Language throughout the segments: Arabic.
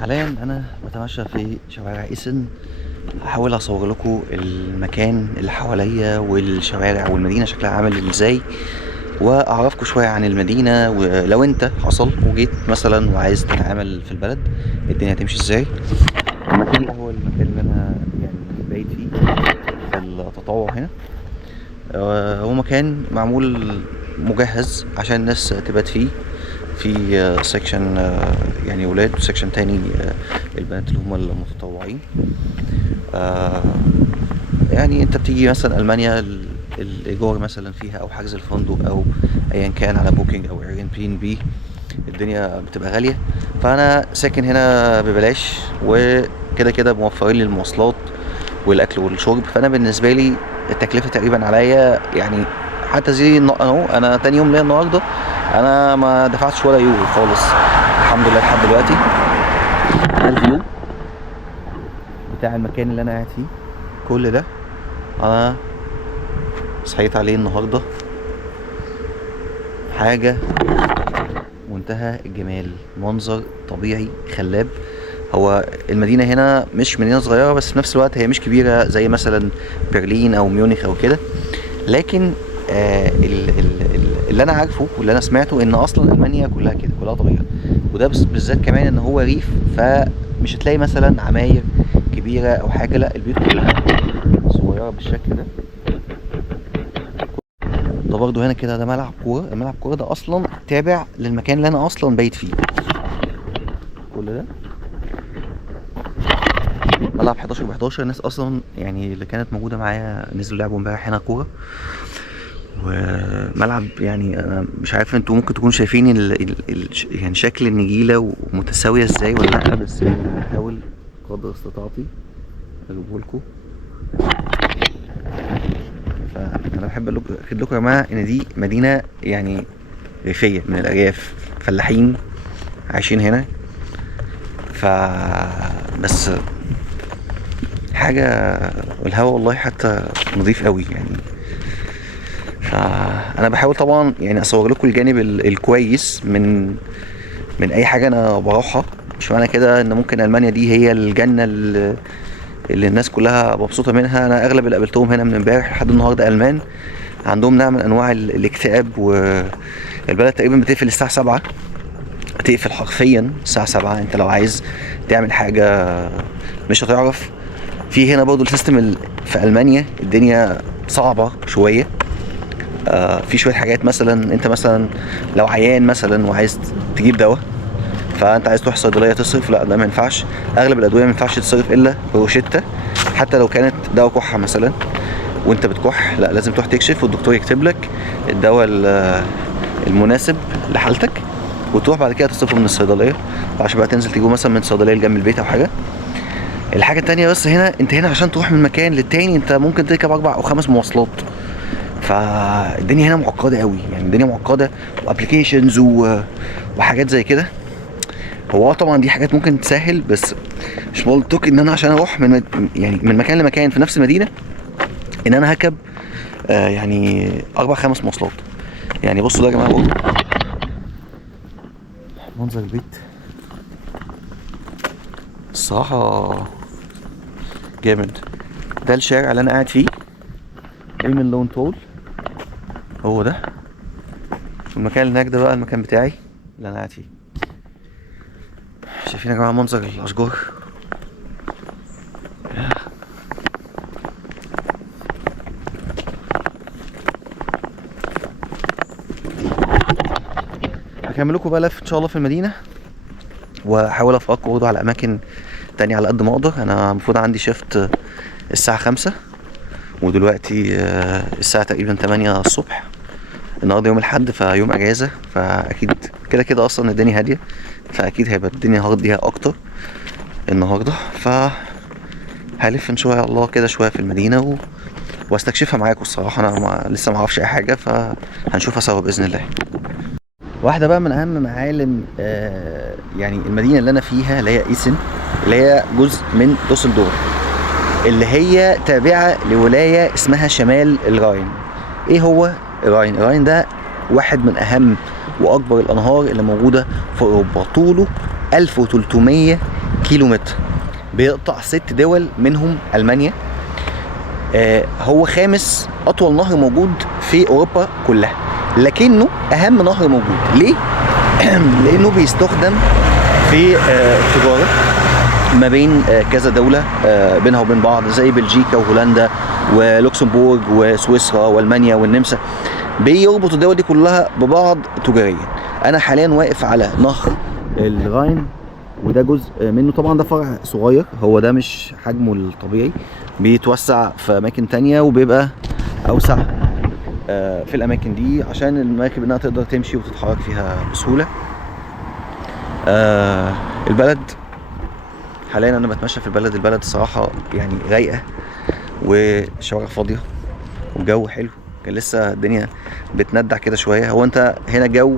حاليا انا بتمشى في شوارع ايسن. هحاول اصور لكم المكان اللي حواليا والشوارع والمدينه شكلها عامل ازاي، واعرفكم شويه عن المدينه، ولو انت حصل وجيت مثلا وعايز تتعامل في البلد الدنيا هتمشي ازاي. المكان ده هو المكان اللي انا يعني بايت فيه في التطوع هنا. هو مكان معمول مجهز عشان الناس تبات فيه. في سيكشن يعني ولاد، وسيكشن تاني البنات اللي هم المتطوعين. آه، يعني انت بتيجي مثلا المانيا الايجار مثلا فيها او حجز الفندق او ايا كان على بوكينج او اير بي ان بي الدنيا بتبقى غاليه. فانا ساكن هنا ببلاش، وكده كده موفرين لي المواصلات والاكل والشرب. فانا بالنسبه لي التكلفه تقريبا عليا يعني حتى زي اهو انا تاني يوم ليا النهارده انا ما دفعتش ولا يورو خالص الحمد لله لحد دلوقتي. الفيو بتاع المكان اللي انا قاعد فيه كل ده انا صحيت عليه النهارده، حاجه منتهى الجمال، منظر طبيعي خلاب. هو المدينه هنا مش مدينه صغيره، بس في نفس الوقت هي مش كبيره زي مثلا برلين او ميونخ او كده. لكن اللي انا عارفه واللي انا سمعته ان اصلا المانيا كلها كده، كلها طبيعه. وده بالذات كمان ان هو ريف، فمش هتلاقي مثلا عماير كبيره او حاجه، لا البيوت كلها صغيره بالشكل ده. ده برضه هنا كده ده ملعب كوره. الملعب كوره ده اصلا تابع للمكان اللي انا اصلا بايت فيه. كل ده ملعب 11 ب 11. الناس اصلا يعني اللي كانت موجوده معايا نزلوا لعبوا امبارح هنا كوره. وملعب يعني انا مش عارف انتوا ممكن تكونوا شايفين يعني شكل النجيله ومتساويه ازاي ولا لا، بس يعني بحاول قدر استطاعتي اجيبه لكم. فانا بحب اكد لكم يا جماعه ان دي مدينه يعني ريفيه من الارياف، فلاحين عايشين هنا. ف بس حاجه، والهوا والله حتى نظيف قوي يعني. فانا بحاول طبعا يعني اصور لكم الجانب الكويس من اي حاجه انا بروحها. مش معنى كده ان ممكن المانيا دي هي الجنه اللي الناس كلها مبسوطه منها. انا اغلب اللي قابلتهم هنا من امبارح لحد النهارده المان عندهم نوع من انواع الاكتئاب. والبلد تقريبا بتقفل الساعه 7، هتقفل حرفيا الساعه 7. انت لو عايز تعمل حاجه مش هتعرف. في هنا برضو السيستم في المانيا الدنيا صعبه شويه. في شويه حاجات مثلا انت مثلا لو عيان مثلا وعايز تجيب دواء، فانت عايز تروح صيدليه تصرف، لا ده ما ينفعش. اغلب الادويه ما ينفعش تتصرف الا بروشته. حتى لو كانت دواء كحه مثلا وانت بتكح، لا لازم تروح تكشف والدكتور يكتب لك الدواء المناسب لحالتك، وتروح بعد كده تصرفه من الصيدليه عشان بقى تنزل تجيبه مثلا من صيدليه جنب البيت او حاجه. الحاجه التانية بس هنا انت هنا عشان تروح من مكان للتاني انت ممكن تركب 4 أو 5 مواصلات. فالدنيا هنا معقده قوي، يعني الدنيا معقده وابلكيشنز وحاجات زي كده. هو طبعا دي حاجات ممكن تسهل، بس مش منطقي ان انا عشان اروح يعني من مكان لمكان في نفس المدينه ان انا هركب يعني 4 5 مواصلات. يعني بصوا ده يا جماعه، برضه منظر البيت الصراحه جامد. ده الشارع اللي انا قاعد فيه، ايمن لون تول هو ده. والمكان اللي هناك ده بقى المكان بتاعي اللي انا قاعد فيه. شايفين يا جماعه منظر الاشجار؟ هكمل لكم بقى لف ان شاء الله في المدينه، واحاول افرجكم برضه على اماكن تانية على قد ما اقدر. انا المفروض عندي شيفت الساعه 5، ودلوقتي الساعه تقريبا 8 الصبح. النهارده يوم الاحد فيوم اجازه، فاكيد كده كده اصلا الدنيا هاديه، فاكيد هيبقى الدنيا هاديه اكتر النهارده. هلف ان شاء الله كده شويه في المدينه واستكشفها معاكم. الصراحه انا لسه ما اعرفش اي حاجه، فهنشوفها سوا باذن الله. واحده بقى من اهم معالم يعني المدينه اللي انا فيها اللي هي ايسن، اللي هي جزء من دوسلدورف اللي هي تابعه لولايه اسمها شمال الراين. ايه هو الراين؟ الراين ده واحد من اهم واكبر الانهار اللي موجوده في اوروبا، طوله 1300 كيلو متر، بيقطع 6 دول منهم المانيا. هو خامس اطول نهر موجود في اوروبا كلها، لكنه اهم نهر موجود. ليه؟ لانه بيستخدم في التجاره ما بين كذا دولة بينها وبين بعض، زي بلجيكا وهولندا ولوكسمبورغ وسويسرا والمانيا والنمسا. بيربط الدول دي كلها ببعض تجاريا. انا حاليا واقف على نهر الراين، وده جزء منه. طبعا ده فرع صغير، هو ده مش حجمه الطبيعي، بيتوسع في اماكن تانية وبيبقى اوسع في الاماكن دي عشان المراكب انها تقدر تمشي وتتحرك فيها بسهولة. البلد حاليا انا بتمشى في البلد الصراحه يعني رايقه، والشوارع فاضيه والجو حلو. كان لسه الدنيا بتندع كده شويه. هو انت هنا الجو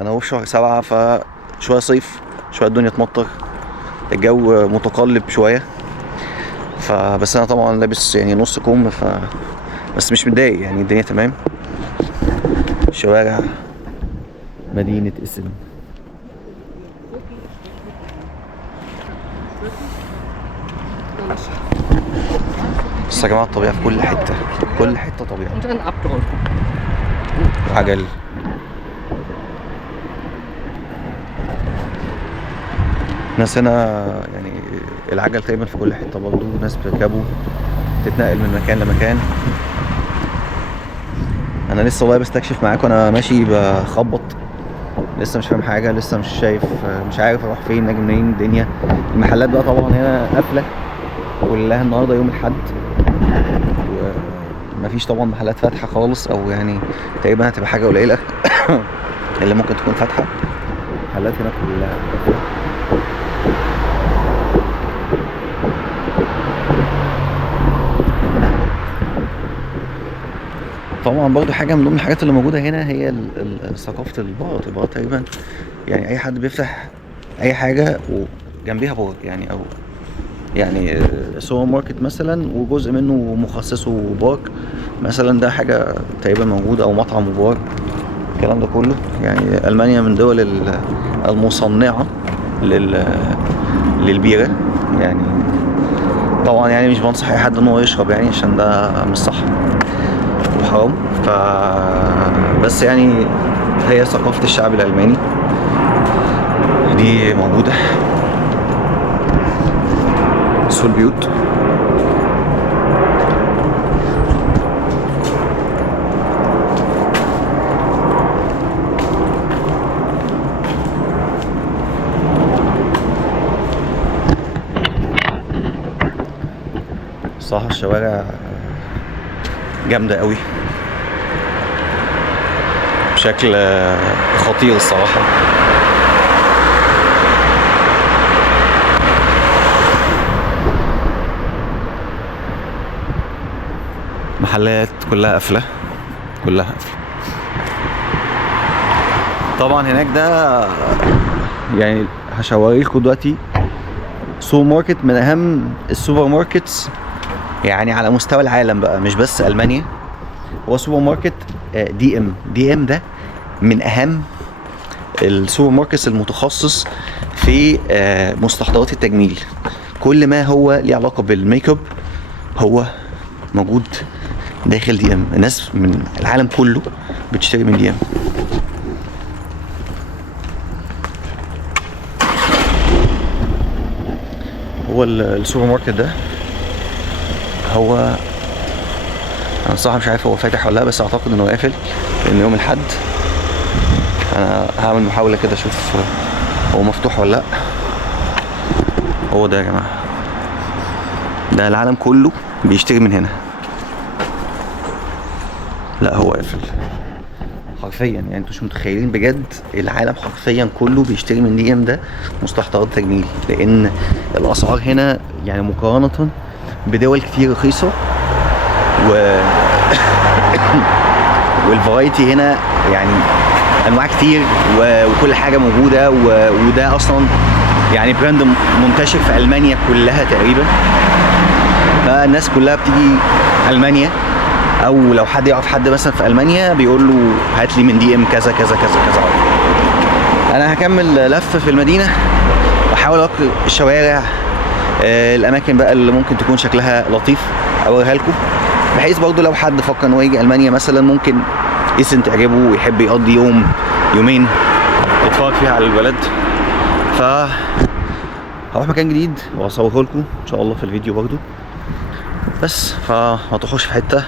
انا هو في شهر 7، فشويه صيف شويه الدنيا تمطر، الجو متقلب شويه. فبس انا طبعا لابس يعني نص كم، بس مش متضايق يعني، الدنيا تمام. شوارع مدينه اسم. بس يا جماعه الطبيعه في كل حته، كل حته طبيعه. عجل، ناس هنا يعني العجل تقريبا في كل حته برضه، ناس بتركبه تتنقل من مكان لمكان. انا لسه والله بستكشف معاكم، انا ماشي بخبط، لسه مش فاهم حاجه، لسه مش شايف، مش عارف اروح فين اجي منين. الدنيا المحلات بقى طبعا هنا قافله كلها النهارده يوم الاحد، ومفيش طبعا محلات فاتحه خالص، او يعني تقريبا هتبقى حاجه قليله اللي ممكن تكون فاتحه. محلات هنا كلها طبعا. برضو حاجه من ضمن الحاجات اللي موجوده هنا هي ثقافه البارات. البارات تقريبا يعني اي حد بيفتح اي حاجه وجنبيها بار، يعني او يعني سوبر ماركت مثلا وجزء منه مخصصه بار مثلا، ده حاجه تقريبا موجوده، او مطعم وبار، الكلام ده كله. يعني المانيا من دول المصنعه للبيره يعني. طبعا يعني مش بنصح اي حد ان هو يشرب يعني، عشان ده مش صح وحرام. بس يعني هي ثقافة الشعب الألماني دي موجودة. سوق البيوت، صح. الشوارع جامدة قوي بشكل خطير الصراحة. محلات كلها قافلة، كلها قافلة. طبعا هناك ده يعني هشاوريلكوا دلوقتي سوبر ماركت من اهم السوبر ماركتس يعني على مستوى العالم بقى، مش بس ألمانيا. هو سوبر ماركت دي ام ده من اهم السوبر ماركتس المتخصص في مستحضرات التجميل. كل ما هو ليه علاقة بالميك اب هو موجود داخل دي ام. الناس من العالم كله بتشتري من دي ام. هو السوبر ماركت ده هو انا صراحة مش عارف هو فاتح ولا لا، بس اعتقد انه قافل لان يوم الاحد. انا هعمل محاولة كده اشوف هو مفتوح ولا لا. هو ده يا جماعة، ده العالم كله بيشتري من هنا. لا هو قافل حرفيا، يعني انتوا مش متخيلين بجد. العالم حرفيا كله بيشتري من دي ام ده مستحضرات تجميل، لان الاسعار هنا يعني مقارنة بدول كتير رخيصة، والفرايتي هنا يعني انواع كتير وكل حاجة موجودة. وده اصلا يعني براند منتشر في المانيا كلها تقريبا، فالناس كلها بتيجي المانيا، او لو حد يعرف حد مثلا في المانيا بيقول له هات لي من دي ام كذا كذا كذا كذا. انا هكمل لف في المدينة هحاول اذكر الشوارع، الاماكن بقى اللي ممكن تكون شكلها لطيف اوريها لكم، بحيث برضو لو حد فكر ان هو يجي المانيا مثلا ممكن ايسن تعجبه ويحب يقضي يوم يومين يتفرج فيها على البلد. ف هروح مكان جديد واصوره لكم ان شاء الله في الفيديو برضو. بس فما تروحوش في حته،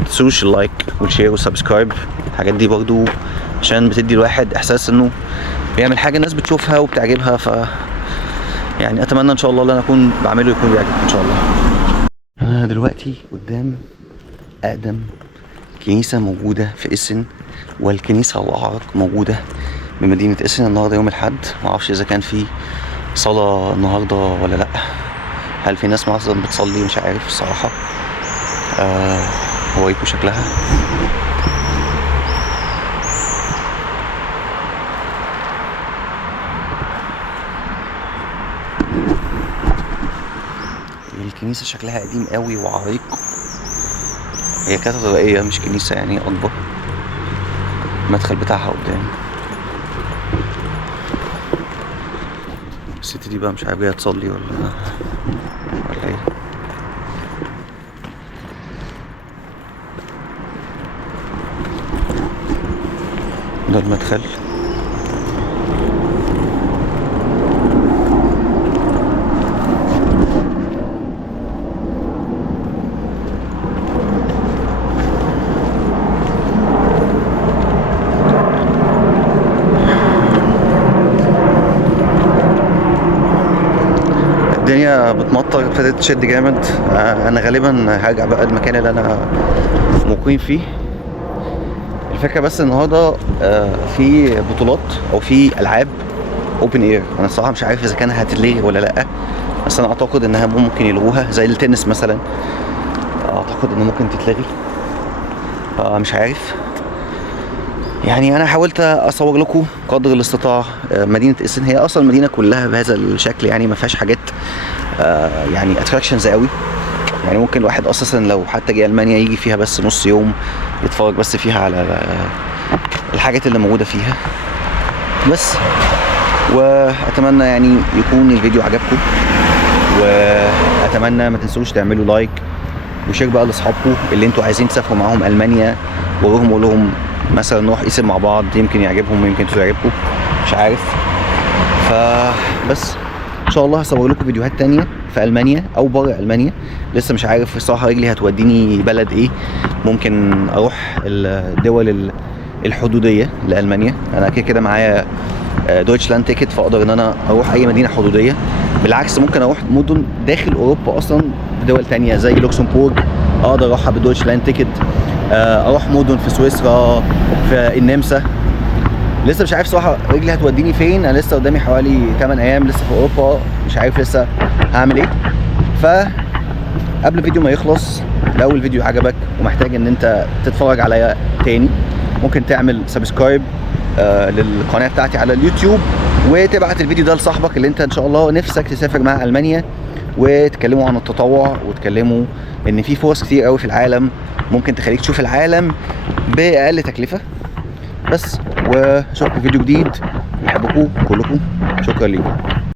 متنسوش اللايك والشير والسبسكرايب، الحاجات دي برضو عشان بتدي الواحد احساس انه بيعمل حاجه الناس بتشوفها وبتعجبها. ف يعني اتمنى ان شاء الله اللي انا اكون بعمله يكون بيعجبكم ان شاء الله. انا دلوقتي قدام اقدم كنيسه موجوده في ايسن، والكنيسه الاعرق موجوده بمدينه ايسن. النهارده يوم الاحد، ما اعرفش اذا كان في صلاه النهارده ولا لا، هل في ناس معظم بتصلي، مش عارف الصراحه. هوريكم شكلها. الكنيسة شكلها قديم قوي وعريق، هي كاتدرائية مش كنيسة يعني أكبر. المدخل بتاعها قدام. الست دي بقى مش عارف جاية تصلي ولا ايه. ده المدخل. الدنيا بتمطر، ابتدت تشد جامد. انا غالبا هرجع بقى المكان اللي انا مقيم فيه. الفكره بس النهارده في بطولات او في العاب اوبن اير. انا الصراحه مش عارف اذا كان هتتلغي ولا لا، بس انا اعتقد انها ممكن يلغوها، زي التنس مثلا اعتقد انه ممكن تتلغي. مش عارف يعني. انا حاولت اصور لكم قدر الاستطاعه مدينه ايسن. هي اصلا المدينه كلها بهذا الشكل، يعني ما فيهاش حاجات يعني اتراكشنز قوي. يعني ممكن الواحد اساسا لو حتى جه المانيا يجي فيها بس نص يوم يتفرج بس فيها على الحاجات اللي موجوده فيها بس. واتمنى يعني يكون الفيديو عجبكم، واتمنى ما تنسوش تعملوا لايك وشير بقى لاصحابكم اللي انتوا عايزين تسافروا معاهم المانيا، وروهم قول لهم مثلا نروح ايسن مع بعض، يمكن يعجبهم ويمكن تعجبكم، مش عارف. فبس ان شاء الله هصور لكم فيديوهات تانية في المانيا او بره المانيا. لسه مش عارف الصراحه رجلي هتوديني بلد ايه. ممكن اروح الدول الحدوديه لالمانيا. انا كده كده معايا دويتشلاند تيكت، فاقدر ان انا اروح اي مدينه حدوديه. بالعكس ممكن اروح مدن داخل اوروبا اصلا بدول تانية زي لوكسمبورغ، اقدر اروحها بدويتشلاند تيكت. اروح مدن في سويسرا، في النمسا. لسه مش عارف صراحه رجلي هتوديني فين. انا لسه قدامي حوالي 8 ايام لسه في اوروبا، مش عارف لسه هعمل ايه. قبل الفيديو ما يخلص، لو الفيديو عجبك ومحتاج ان انت تتفرج عليا تاني، ممكن تعمل سبسكرايب للقناه بتاعتي على اليوتيوب، وتبعت الفيديو ده لصاحبك اللي انت ان شاء الله نفسك تسافر مع المانيا، وتكلموا عن التطوع، وتكلموا ان في فرص كتير قوي في العالم ممكن تخليك تشوف العالم باقل تكلفه. بس واشوفكم فيديو جديد. بحبكم كلكم، شكرا ليكم.